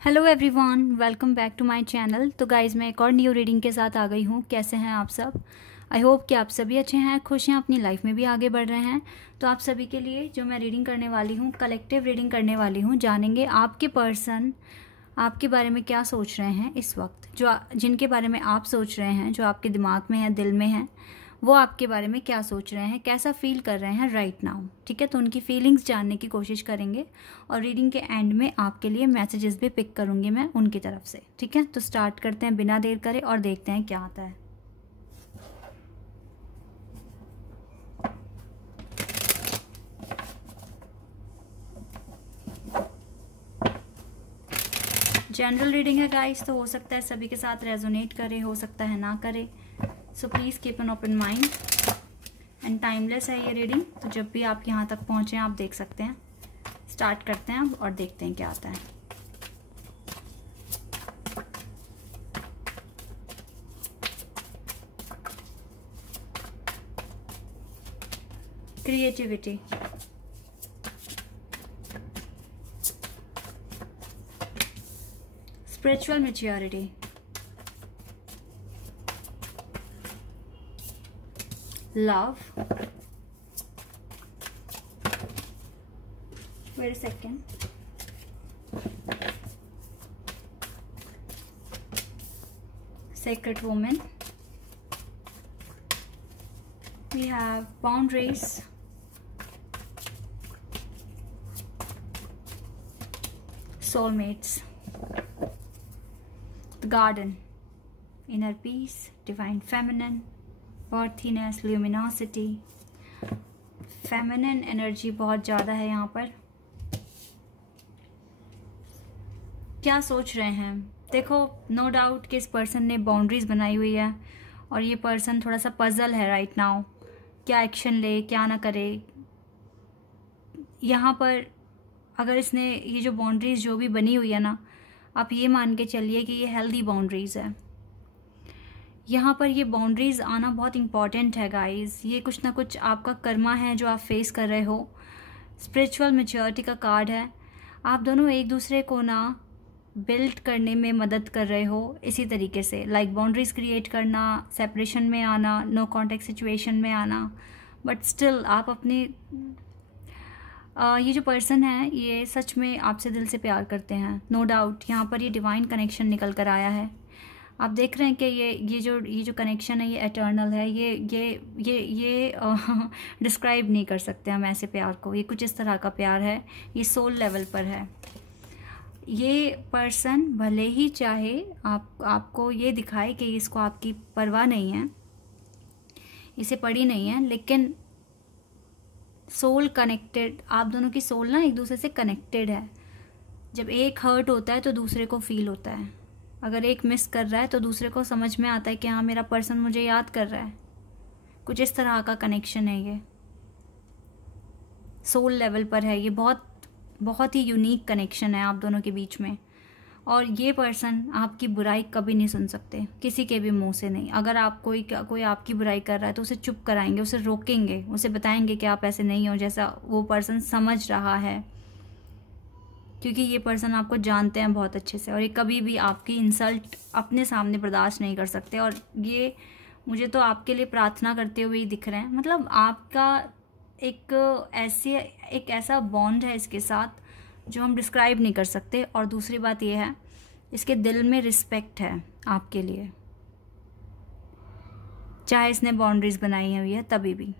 Hello everyone, welcome back to my channel. तो guys, मैं एक और न्यू रीडिंग के साथ आ गई हूँ। कैसे हैं आप सब? आई होप कि आप सभी अच्छे हैं, खुश हैं, अपनी लाइफ में भी आगे बढ़ रहे हैं। तो आप सभी के लिए जो मैं रीडिंग करने वाली हूँ, कलेक्टिव रीडिंग करने वाली हूँ। जानेंगे आपके पर्सन आपके बारे में क्या सोच रहे हैं इस वक्त, जिनके बारे में आप सोच रहे हैं, जो आपके दिमाग में है, दिल में है, वो आपके बारे में क्या सोच रहे हैं, कैसा फील कर रहे हैं राइट नाउ। ठीक है, तो उनकी फीलिंग्स जानने की कोशिश करेंगे और रीडिंग के एंड में आपके लिए मैसेजेस भी पिक करूंगी मैं उनकी तरफ से। ठीक है, तो स्टार्ट करते हैं बिना देर करे और देखते हैं क्या आता है। जनरल रीडिंग है गाइस, तो हो सकता है सभी के साथ रेजोनेट करे, हो सकता है ना करे। So please keep an open mind and timeless है ये रीडिंग। तो जब भी आप यहाँ तक पहुँचे आप देख सकते हैं। स्टार्ट करते हैं अब और देखते हैं क्या आता है। Creativity, spiritual maturity, love, wait a second, sacred woman, we have boundaries, soulmates, the garden, inner peace, divine feminine, बर्थीनेस, ल्यूमिनोसिटी। फेमिनिन एनर्जी बहुत ज़्यादा है यहाँ पर। क्या सोच रहे हैं? देखो, नो डाउट कि इस पर्सन ने बाउंड्रीज बनाई हुई है और ये पर्सन थोड़ा सा पजल है राइट नाउ। क्या एक्शन ले, क्या ना करे। यहाँ पर अगर इसने ये जो बाउंड्रीज जो भी बनी हुई है ना, आप ये मान के चलिए कि ये हेल्दी बाउंड्रीज है। यहाँ पर ये बाउंड्रीज आना बहुत इम्पॉर्टेंट है गाइस। ये कुछ ना कुछ आपका कर्मा है जो आप फेस कर रहे हो। स्पिरिचुअल मैच्योरिटी का कार्ड है। आप दोनों एक दूसरे को ना बिल्ड करने में मदद कर रहे हो इसी तरीके से, लाइक बाउंड्रीज क्रिएट करना, सेपरेशन में आना, नो कॉन्टेक्ट सिचुएशन में आना। बट स्टिल आप अपने ये जो पर्सन है ये सच में आपसे दिल से प्यार करते हैं, नो डाउट। यहाँ पर ये डिवाइन कनेक्शन निकल कर आया है। आप देख रहे हैं कि ये जो कनेक्शन है ये एटर्नल है। ये डिस्क्राइब नहीं कर सकते हम ऐसे प्यार को। ये कुछ इस तरह का प्यार है, ये सोल लेवल पर है। ये पर्सन भले ही चाहे आपको ये दिखाए कि इसको आपकी परवाह नहीं है, इसे पड़ी नहीं है, लेकिन सोल कनेक्टेड, आप दोनों की सोल ना एक दूसरे से कनेक्टेड है। जब एक हर्ट होता है तो दूसरे को फील होता है। अगर एक मिस कर रहा है तो दूसरे को समझ में आता है कि हाँ, मेरा पर्सन मुझे याद कर रहा है। कुछ इस तरह का कनेक्शन है। ये सोल लेवल पर है। ये बहुत ही यूनिक कनेक्शन है आप दोनों के बीच में। और ये पर्सन आपकी बुराई कभी नहीं सुन सकते, किसी के भी मुंह से नहीं। अगर आप कोई आपकी बुराई कर रहा है तो उसे चुप कराएंगे, उसे रोकेंगे, उसे बताएंगे कि आप ऐसे नहीं हो जैसा वो पर्सन समझ रहा है। क्योंकि ये पर्सन आपको जानते हैं बहुत अच्छे से और ये कभी भी आपकी इंसल्ट अपने सामने बर्दाश्त नहीं कर सकते। और ये मुझे तो आपके लिए प्रार्थना करते हुए ही दिख रहे हैं। मतलब आपका एक ऐसा बॉन्ड है इसके साथ जो हम डिस्क्राइब नहीं कर सकते। और दूसरी बात ये है, इसके दिल में रिस्पेक्ट है आपके लिए, चाहे इसने बाउंड्रीज बनाई हुई है तभी भी।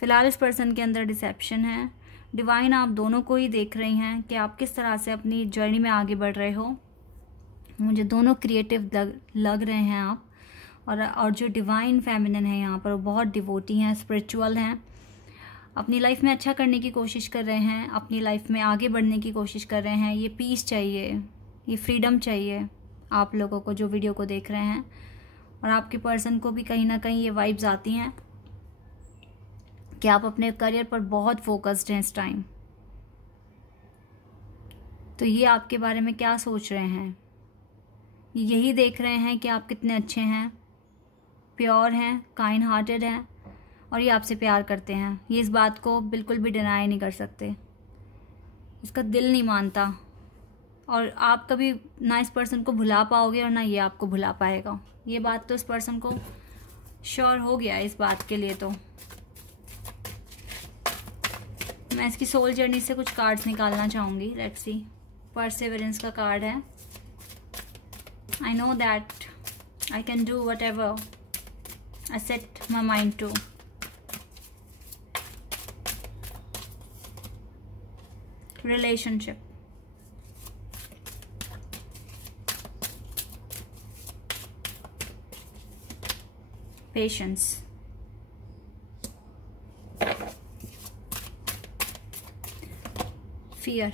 फिलहाल इस पर्सन के अंदर डिसेप्शन है। डिवाइन आप दोनों को ही देख रही हैं कि आप किस तरह से अपनी जर्नी में आगे बढ़ रहे हो। मुझे दोनों क्रिएटिव लग रहे हैं आप। और जो डिवाइन फेमिनिन है यहाँ पर वो बहुत डिवोटी हैं, स्पिरिचुअल हैं, अपनी लाइफ में अच्छा करने की कोशिश कर रहे हैं, अपनी लाइफ में आगे बढ़ने की कोशिश कर रहे हैं। ये पीस चाहिए, ये फ्रीडम चाहिए आप लोगों को जो वीडियो को देख रहे हैं। और आपके पर्सन को भी कहीं ना कहीं ये वाइब्स आती हैं कि आप अपने करियर पर बहुत फोकस्ड हैं इस टाइम। तो ये आपके बारे में क्या सोच रहे हैं? यही देख रहे हैं कि आप कितने अच्छे हैं, प्योर हैं, काइंड हार्टेड हैं और ये आपसे प्यार करते हैं। ये इस बात को बिल्कुल भी डिनाई नहीं कर सकते। इसका दिल नहीं मानता और आप कभी ना इस पर्सन को भुला पाओगे और ना ये आपको भुला पाएगा। ये बात तो इस पर्सन को श्योर हो गया इस बात के लिए। तो मैं इसकी सोल जर्नी से कुछ कार्ड्स निकालना चाहूँगी। Let's see. परसेवरेंस का कार्ड है। I know that I can do whatever I set my mind to. Relationship, patience, fear,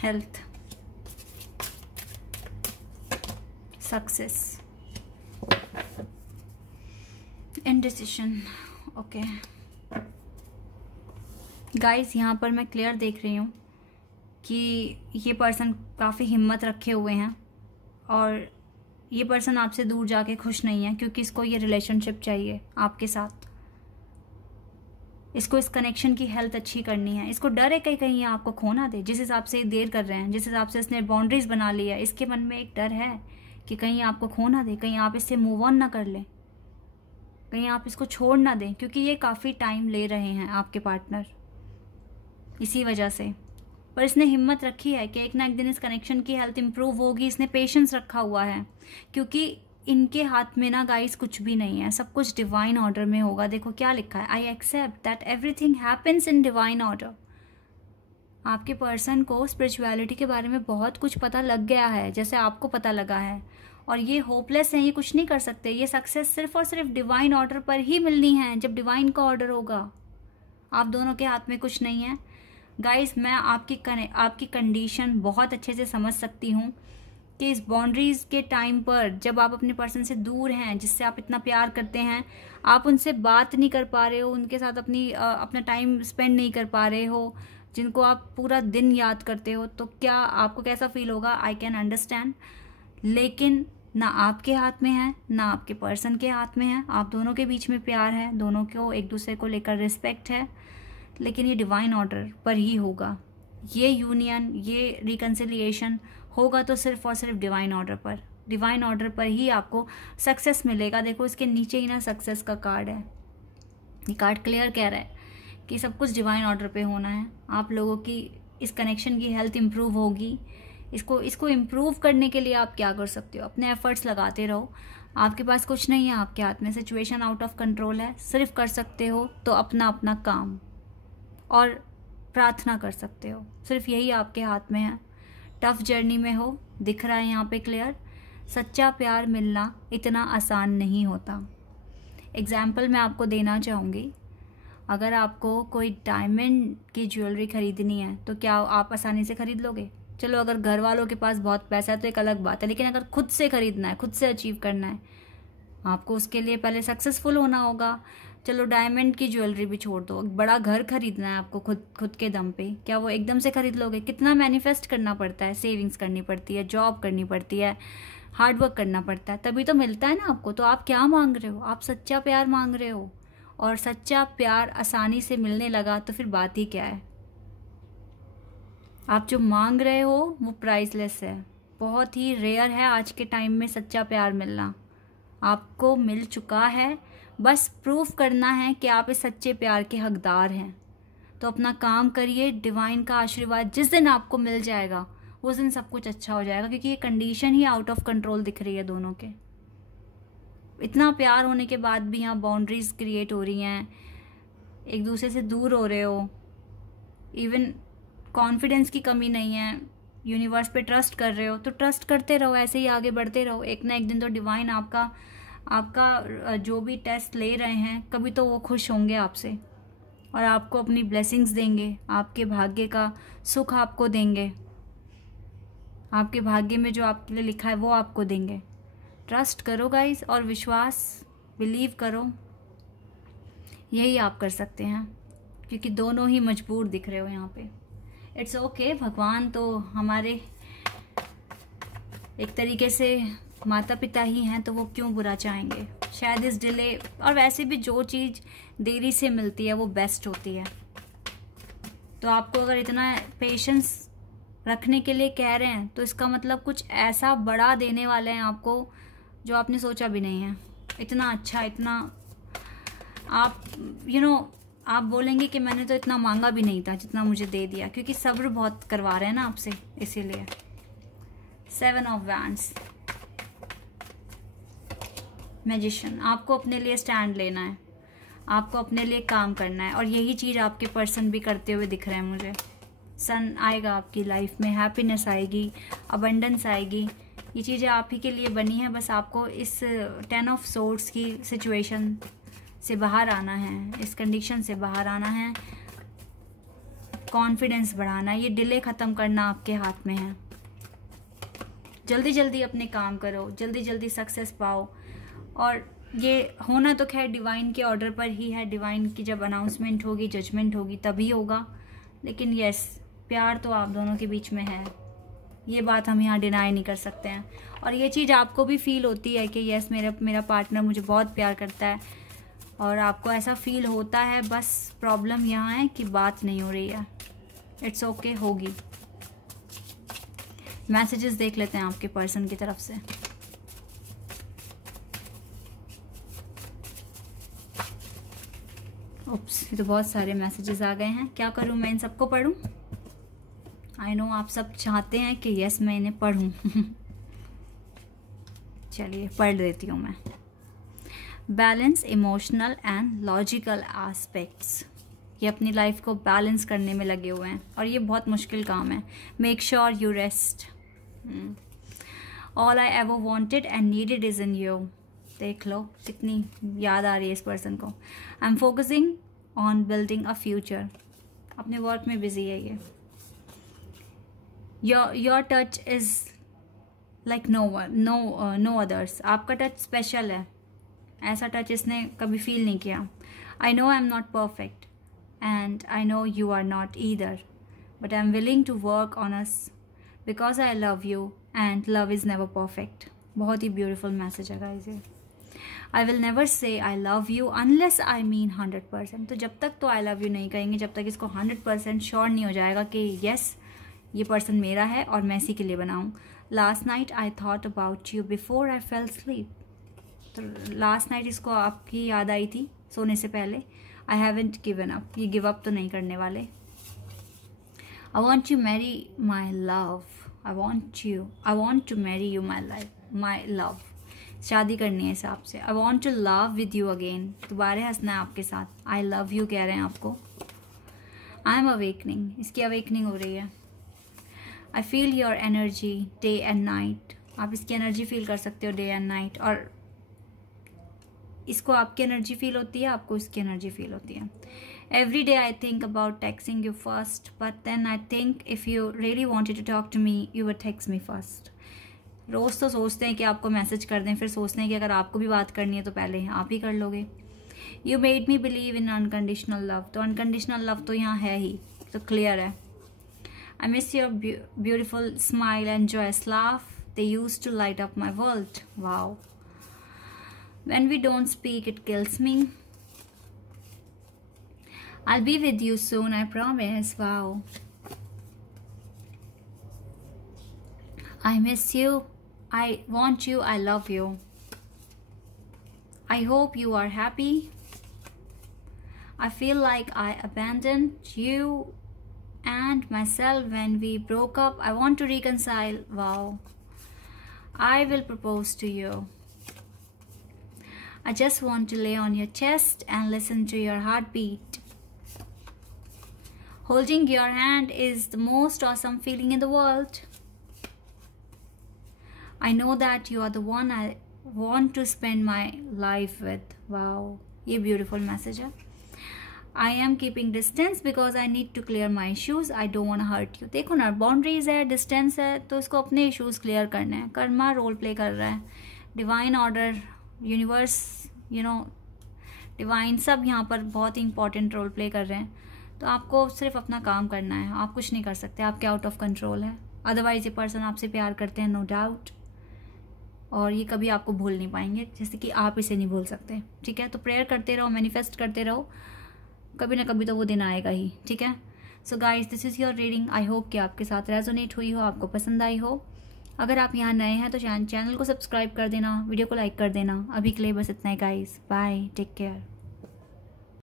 health, success, indecision। Okay guys, यहाँ पर मैं क्लियर देख रही हूँ कि ये पर्सन काफ़ी हिम्मत रखे हुए हैं और ये पर्सन आपसे दूर जाके खुश नहीं है, क्योंकि इसको ये रिलेशनशिप चाहिए आपके साथ। इसको इस कनेक्शन की हेल्थ अच्छी करनी है। इसको डर है कहीं कहीं ये आपको खो ना दे। जिस हिसाब से देर कर रहे हैं, जिस हिसाब से इसने बाउंड्रीज बना ली है, इसके मन में एक डर है कि कहीं आपको खो ना दे, कहीं आप इससे मूव ऑन ना कर लें, कहीं आप इसको छोड़ ना दें, क्योंकि ये काफ़ी टाइम ले रहे हैं आपके पार्टनर इसी वजह से। पर इसने हिम्मत रखी है कि एक ना एक दिन इस कनेक्शन की हेल्थ इंप्रूव होगी। इसने पेशेंस रखा हुआ है, क्योंकि इनके हाथ में ना गाइस कुछ भी नहीं है, सब कुछ डिवाइन ऑर्डर में होगा। देखो क्या लिखा है, I accept that everything happens in divine order. आपके पर्सन को स्पिरिचुअलिटी के बारे में बहुत कुछ पता लग गया है, जैसे आपको पता लगा है, और ये होपलेस है, ये कुछ नहीं कर सकते। ये सक्सेस सिर्फ और सिर्फ डिवाइन ऑर्डर पर ही मिलनी है, जब डिवाइन का ऑर्डर होगा। आप दोनों के हाथ में कुछ नहीं है। गाइस, मैं आपकी कंडीशन बहुत अच्छे से समझ सकती हूँ कि इस बाउंड्रीज के टाइम पर जब आप अपने पर्सन से दूर हैं, जिससे आप इतना प्यार करते हैं, आप उनसे बात नहीं कर पा रहे हो, उनके साथ अपना टाइम स्पेंड नहीं कर पा रहे हो, जिनको आप पूरा दिन याद करते हो, तो क्या आपको कैसा फील होगा? I can understand. लेकिन ना आपके हाथ में है ना आपके पर्सन के हाथ में है। आप दोनों के बीच में प्यार है, दोनों को एक दूसरे को लेकर रिस्पेक्ट है, लेकिन ये डिवाइन ऑर्डर पर ही होगा। ये यूनियन, ये रिकन्सिलिएशन होगा तो सिर्फ और सिर्फ डिवाइन ऑर्डर पर। डिवाइन ऑर्डर पर ही आपको सक्सेस मिलेगा। देखो इसके नीचे ही ना सक्सेस का कार्ड है। ये कार्ड क्लियर कह रहा है कि सब कुछ डिवाइन ऑर्डर पे होना है। आप लोगों की इस कनेक्शन की हेल्थ इंप्रूव होगी। इसको इम्प्रूव करने के लिए आप क्या कर सकते हो? अपने एफर्ट्स लगाते रहो। आपके पास कुछ नहीं है आपके हाथ में, सिचुएशन आउट ऑफ कंट्रोल है। सिर्फ कर सकते हो तो अपना काम और प्रार्थना कर सकते हो। सिर्फ यही आपके हाथ में है। टफ जर्नी में हो, दिख रहा है यहाँ पे क्लियर। सच्चा प्यार मिलना इतना आसान नहीं होता। एग्जाम्पल मैं आपको देना चाहूँगी। अगर आपको कोई डायमंड की ज्वेलरी खरीदनी है तो क्या आप आसानी से खरीद लोगे? चलो अगर घर वालों के पास बहुत पैसा है तो एक अलग बात है, लेकिन अगर खुद से खरीदना है, खुद से अचीव करना है, आपको उसके लिए पहले सक्सेसफुल होना होगा। चलो डायमंड की ज्वेलरी भी छोड़ दो, बड़ा घर खरीदना है आपको खुद के दम पे, क्या वो एकदम से खरीद लोगे? कितना मैनिफेस्ट करना पड़ता है, सेविंग्स करनी पड़ती है, जॉब करनी पड़ती है, हार्डवर्क करना पड़ता है, तभी तो मिलता है ना आपको। तो आप क्या मांग रहे हो? आप सच्चा प्यार मांग रहे हो, और सच्चा प्यार आसानी से मिलने लगा तो फिर बात ही क्या है। आप जो मांग रहे हो वो प्राइसलेस है। बहुत ही रेयर है आज के टाइम में सच्चा प्यार मिलना। आपको मिल चुका है, बस प्रूफ करना है कि आप इस सच्चे प्यार के हकदार हैं। तो अपना काम करिए। डिवाइन का आशीर्वाद जिस दिन आपको मिल जाएगा उस दिन सब कुछ अच्छा हो जाएगा, क्योंकि ये condition he out of control दिख रही है दोनों के। इतना प्यार होने के बाद भी यहाँ बाउंड्रीज क्रिएट हो रही हैं, एक दूसरे से दूर हो रहे हो, इवन कॉन्फिडेंस की कमी नहीं है, यूनिवर्स पे ट्रस्ट कर रहे हो तो ट्रस्ट करते रहो, ऐसे ही आगे बढ़ते रहो। एक ना एक दिन तो डिवाइन आपका जो भी टेस्ट ले रहे हैं, कभी तो वो खुश होंगे आपसे और आपको अपनी ब्लेसिंग्स देंगे, आपके भाग्य का सुख आपको देंगे, आपके भाग्य में जो आपके लिए लिखा है वो आपको देंगे। ट्रस्ट करो गाइस, और विश्वास, बिलीव करो, यही आप कर सकते हैं, क्योंकि दोनों ही मजबूर दिख रहे हो यहाँ पे। इट्स ओके, भगवान तो हमारे एक तरीके से माता पिता ही हैं, तो वो क्यों बुरा चाहेंगे। शायद इस डिले, और वैसे भी जो चीज़ देरी से मिलती है वो बेस्ट होती है। तो आपको अगर इतना पेशेंस रखने के लिए कह रहे हैं तो इसका मतलब कुछ ऐसा बड़ा देने वाले हैं आपको जो आपने सोचा भी नहीं है। इतना अच्छा, इतना आप आप बोलेंगे कि मैंने तो इतना मांगा भी नहीं था जितना मुझे दे दिया, क्योंकि सब्र बहुत करवा रहे हैं ना आपसे, इसीलिए। 7 ऑफ वैंड्स, मैजिशियन। आपको अपने लिए स्टैंड लेना है, आपको अपने लिए काम करना है, और यही चीज़ आपके पर्सन भी करते हुए दिख रहे हैं मुझे। सन आएगा आपकी लाइफ में, हैप्पीनेस आएगी, अबंडेंस आएगी। ये चीज़ें आप ही के लिए बनी है, बस आपको इस 10 ऑफ सोर्ड्स की सिचुएशन से बाहर आना है, इस कंडीशन से बाहर आना है, कॉन्फिडेंस बढ़ाना है, ये डिले ख़त्म करना आपके हाथ में है। जल्दी जल्दी अपने काम करो, जल्दी जल्दी सक्सेस पाओ। और ये होना तो खैर डिवाइन के ऑर्डर पर ही है, डिवाइन की जब अनाउंसमेंट होगी, जजमेंट होगी तभी होगा। लेकिन यस, प्यार तो आप दोनों के बीच में है, ये बात हम यहाँ डिनाई नहीं कर सकते हैं। और ये चीज़ आपको भी फील होती है कि यस, मेरा पार्टनर मुझे बहुत प्यार करता है, और आपको ऐसा फील होता है। बस प्रॉब्लम यहाँ है कि बात नहीं हो रही है। इट्स ओके, होगी। मैसेजेस देख लेते हैं आपके पर्सन की तरफ से। उप्स, ये तो बहुत सारे मैसेजेस आ गए हैं। क्या करूं, मैं इन सबको पढूं? आई नो आप सब चाहते हैं कि यस मैं इन्हें पढूं। चलिए पढ़ देती हूँ मैं। Balance emotional and logical aspects. ये अपनी लाइफ को बैलेंस करने में लगे हुए हैं, और ये बहुत मुश्किल काम है। Make sure you rest. All I ever wanted and needed is in you. देख लो कितनी याद आ रही है इस पर्सन को। I am focusing on building a future. अपने वर्क में बिजी है ये। Your touch is like no others. आपका टच स्पेशल है, ऐसा टच इसने कभी फील नहीं किया। I know I am not perfect and I know you are not either, but I am willing to work on us because I love you and love is never perfect. बहुत ही beautiful message है guys ये। I will never say I love you unless I mean 100%। तो जब तक तो आई love you नहीं कहेंगे जब तक इसको 100% श्योर नहीं हो जाएगा कि यस ये पर्सन मेरा है और मैं इसी के लिए बनाऊँ। Last night I thought about you before I fell sleep. तो लास्ट नाइट इसको आपकी याद आई थी सोने से पहले। I haven't given up. ये गिव अप तो नहीं करने वाले। I want you marry my love. I want to marry you my love. शादी करनी है इसे आपसे। I want to love with you again. दोबारा हंसना है आपके साथ। आई लव यू कह रहे हैं आपको। I am awakening. इसकी अवेकनिंग हो रही है। I feel your energy day and night. आप इसकी एनर्जी फील कर सकते हो डे एंड नाइट, और इसको आपकी एनर्जी फील होती है, आपको इसकी एनर्जी फील होती है। Every day I think about texting you first, but then I think if you really wanted to talk to me you would text me first. रोज़ तो सोचते हैं कि आपको मैसेज कर दें, फिर सोचते हैं कि अगर आपको भी बात करनी है तो पहले आप ही कर लोगे। You made me believe in unconditional love. तो अनकंडीशनल लव तो यहाँ है ही, तो क्लियर है। I miss your beautiful smile and joyous laugh. They used to light up my world. Wow. When we don't speak, it kills me. I'll be with you soon, I promise. Wow. I miss you. I want you. I love you. I hope you are happy. I feel like I abandoned you and myself when we broke up. I want to reconcile. Wow. I will propose to you. I just want to lay on your chest and listen to your heartbeat. Holding your hand is the most awesome feeling in the world. I know that you are the one I want to spend my life with. Wow. ये beautiful message है। I am keeping distance because I need to clear my issues. I don't want to hurt you. देखो ना, boundaries है, distance है, तो इसको अपने issues clear करने हैं। कर्मा रोल प्ले कर रहा है। डिवाइन ऑर्डर, यूनिवर्स, डिवाइन सब यहाँ पर बहुत ही इंपॉर्टेंट रोल प्ले कर रहे हैं। तो आपको सिर्फ अपना काम करना है, आप कुछ नहीं कर सकते, आपके आउट ऑफ कंट्रोल है। अदरवाइज ये पर्सन आपसे प्यार करते हैं, नो डाउट। और ये कभी आपको भूल नहीं पाएंगे, जैसे कि आप इसे नहीं भूल सकते। ठीक है, तो प्रेयर करते रहो, मैनिफेस्ट करते रहो, कभी ना कभी तो वो दिन आएगा ही। ठीक है, so guys this is your reading. I hope कि आपके साथ रेजोनेट हुई हो, आपको पसंद आई हो। अगर आप यहाँ नए हैं तो चैनल को सब्सक्राइब कर देना, वीडियो को लाइक कर देना। अभी के लिए बस इतना ही गाइस, बाय, टेक केयर।